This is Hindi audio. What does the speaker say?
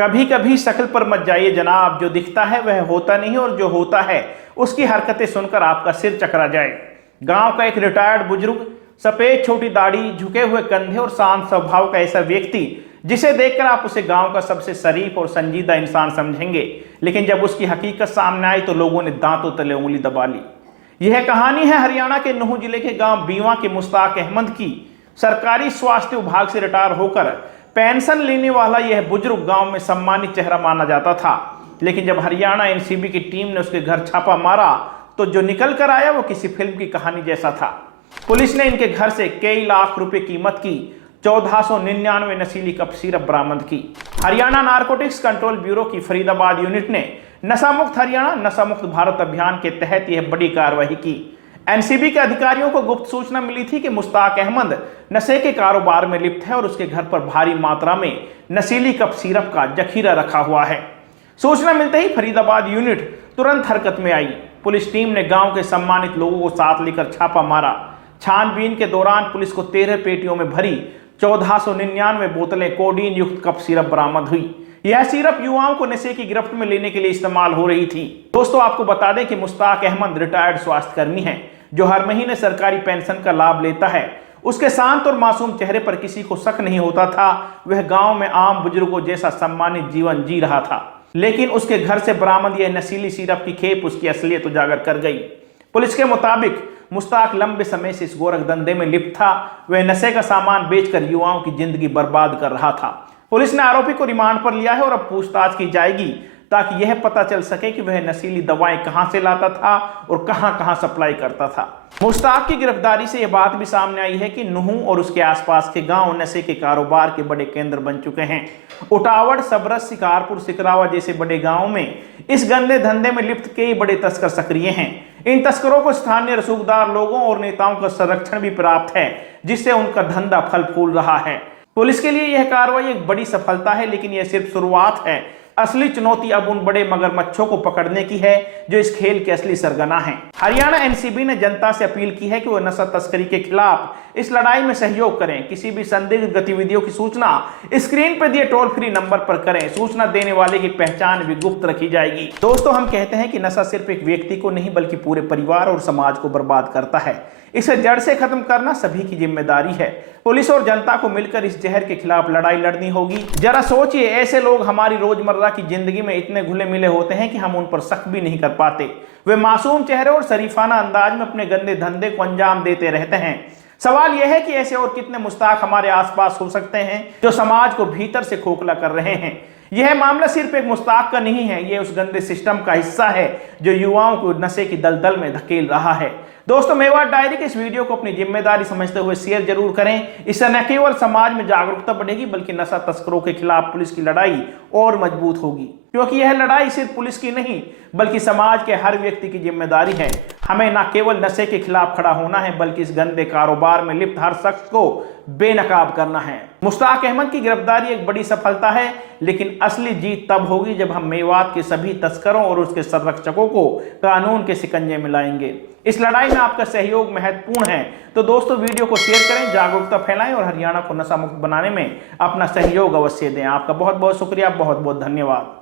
कभी कभी शक्ल पर मत जाइए जनाब, जो दिखता है वह होता नहीं और जो होता है उसकी हरकतें सुनकर आपका सिर चकरा जाए। गांव का एक रिटायर्ड बुजुर्ग, सफेद छोटी दाढ़ी, झुके हुए कंधे और शांत स्वभाव का ऐसा व्यक्ति जिसे देखकर आप उसे गांव का सबसे शरीफ और संजीदा इंसान समझेंगे, लेकिन जब उसकी हकीकत सामने आई तो लोगों ने दांतों तले उंगली दबा ली। यह कहानी है हरियाणा के नूंह जिले के गांव बीवा के मुश्ताक अहमद की। सरकारी स्वास्थ्य विभाग से रिटायर होकर पेंशन लेने वाला यह बुजुर्ग गांव में सम्मानित चेहरा माना जाता था, लेकिन जब हरियाणा एनसीबी की टीम ने उसके घर छापा मारा तो जो निकल कर आया वो किसी फिल्म की कहानी जैसा था। पुलिस ने इनके घर से कई लाख रुपए कीमत की 1499 नशीली कप सिरप बरामद की। हरियाणा नारकोटिक्स कंट्रोल ब्यूरो की फरीदाबाद यूनिट ने नशा मुक्त हरियाणा नशा मुक्त भारत अभियान के तहत यह बड़ी कार्रवाई की। एनसीबी के अधिकारियों को गुप्त सूचना मिली थी कि मुश्ताक अहमद नशे के कारोबार में लिप्त है और उसके घर पर भारी मात्रा में नशीली कप सिरप का जखीरा रखा हुआ है। सूचना मिलते ही फरीदाबाद यूनिट तुरंत हरकत में आई। पुलिस टीम ने गांव के सम्मानित लोगों को साथ लेकर छापा मारा। छानबीन के दौरान पुलिस को 13 पेटियों में भरी 1499 बोतलें कोडीन युक्त कप सिरप बरामद हुई। यह सिरप युवाओं को नशे की गिरफ्त में लेने के लिए इस्तेमाल हो रही थी। दोस्तों, आपको बता दें कि मुश्ताक अहमद रिटायर्ड स्वास्थ्यकर्मी हैं जो हर महीने सरकारी पेंशन का लाभ लेता है। उसके शांत और मासूम चेहरे पर किसी को शक नहीं होता था। वह गांव में आम बुजुर्गों जैसा सम्मानित जीवन जी रहा था, लेकिन उसके घर से बरामद यह नशीली सिरप की खेप उसकी असलियत उजागर कर गई। पुलिस के मुताबिक मुश्ताक लंबे समय से इस गोरख धंधे में लिप्त था। वह नशे का सामान बेचकर युवाओं की जिंदगी बर्बाद कर रहा था। पुलिस ने आरोपी को रिमांड पर लिया है और अब पूछताछ की जाएगी ताकि यह पता चल सके कि वह नशीली दवाएं कहां से लाता था और कहां कहां सप्लाई करता था। मुश्ताक की गिरफ्तारी से यह बात भी सामने आई है कि नूंह और उसके आसपास के गांव नशे के कारोबार के बड़े केंद्र बन चुके हैं। उटावड़, सबरस, शिकारपुर, सिकरावा जैसे बड़े गांवों में इस गंदे धंधे में लिप्त कई बड़े तस्कर सक्रिय हैं। इन तस्करों को स्थानीय रसूखदार लोगों और नेताओं का संरक्षण भी प्राप्त है, जिससे उनका धंधा फल फूल रहा है। पुलिस के लिए यह कार्रवाई एक बड़ी सफलता है, लेकिन यह सिर्फ शुरुआत है। असली चुनौती अब उन बड़े मगरमच्छों को पकड़ने की है जो इस खेल के असली सरगना हैं। हरियाणा एनसीबी ने जनता से अपील की है कि वह नशा तस्करी के खिलाफ इस लड़ाई में सहयोग करें। किसी भी संदिग्ध गतिविधियों की सूचना स्क्रीन पर दिए टोल फ्री नंबर पर करें। सूचना देने वाले की पहचान भी गुप्त रखी जाएगी। दोस्तों, हम कहते हैं कि नशा सिर्फ एक व्यक्ति को नहीं बल्कि पूरे परिवार और समाज को बर्बाद करता है। इसे जड़ से खत्म करना सभी की जिम्मेदारी है। पुलिस और जनता को मिलकर इस जहर के खिलाफ लड़ाई लड़नी होगी। जरा सोचिए, ऐसे लोग हमारी रोजमर्रा की जिंदगी में इतने घुले मिले होते हैं कि हम उन पर शक भी नहीं कर पाते। वे मासूम चेहरे और शरीफाना अंदाज में अपने गंदे धंधे को अंजाम देते रहते हैं। सवाल यह है कि ऐसे और कितने मुश्ताक हमारे आसपास हो सकते हैं जो समाज को भीतर से खोखला कर रहे हैं। यह मामला सिर्फ एक मुश्ताक का नहीं है, यह उस गंदे सिस्टम का हिस्सा है जो युवाओं को नशे की दलदल में धकेल रहा है। दोस्तों, मेवाड़ डायरी के इस वीडियो को अपनी जिम्मेदारी समझते हुए शेयर जरूर करें। इससे न केवल समाज में जागरूकता बढ़ेगी बल्कि नशा तस्करों के खिलाफ पुलिस की लड़ाई और मजबूत होगी, क्योंकि यह लड़ाई सिर्फ पुलिस की नहीं बल्कि समाज के हर व्यक्ति की जिम्मेदारी है। हमें न केवल नशे के खिलाफ खड़ा होना है बल्कि इस गंदे कारोबार में लिप्त हर शख्स को बेनकाब करना है। मुश्ताक अहमद की गिरफ्तारी एक बड़ी सफलता है, लेकिन असली जीत तब होगी जब हम मेवात के सभी तस्करों और उसके संरक्षकों को कानून के शिकंजे में लाएंगे। इस लड़ाई में आपका सहयोग महत्वपूर्ण है। तो दोस्तों, वीडियो को शेयर करें, जागरूकता फैलाएं और हरियाणा को नशा मुक्त बनाने में अपना सहयोग अवश्य दें। आपका बहुत बहुत शुक्रिया, बहुत बहुत धन्यवाद।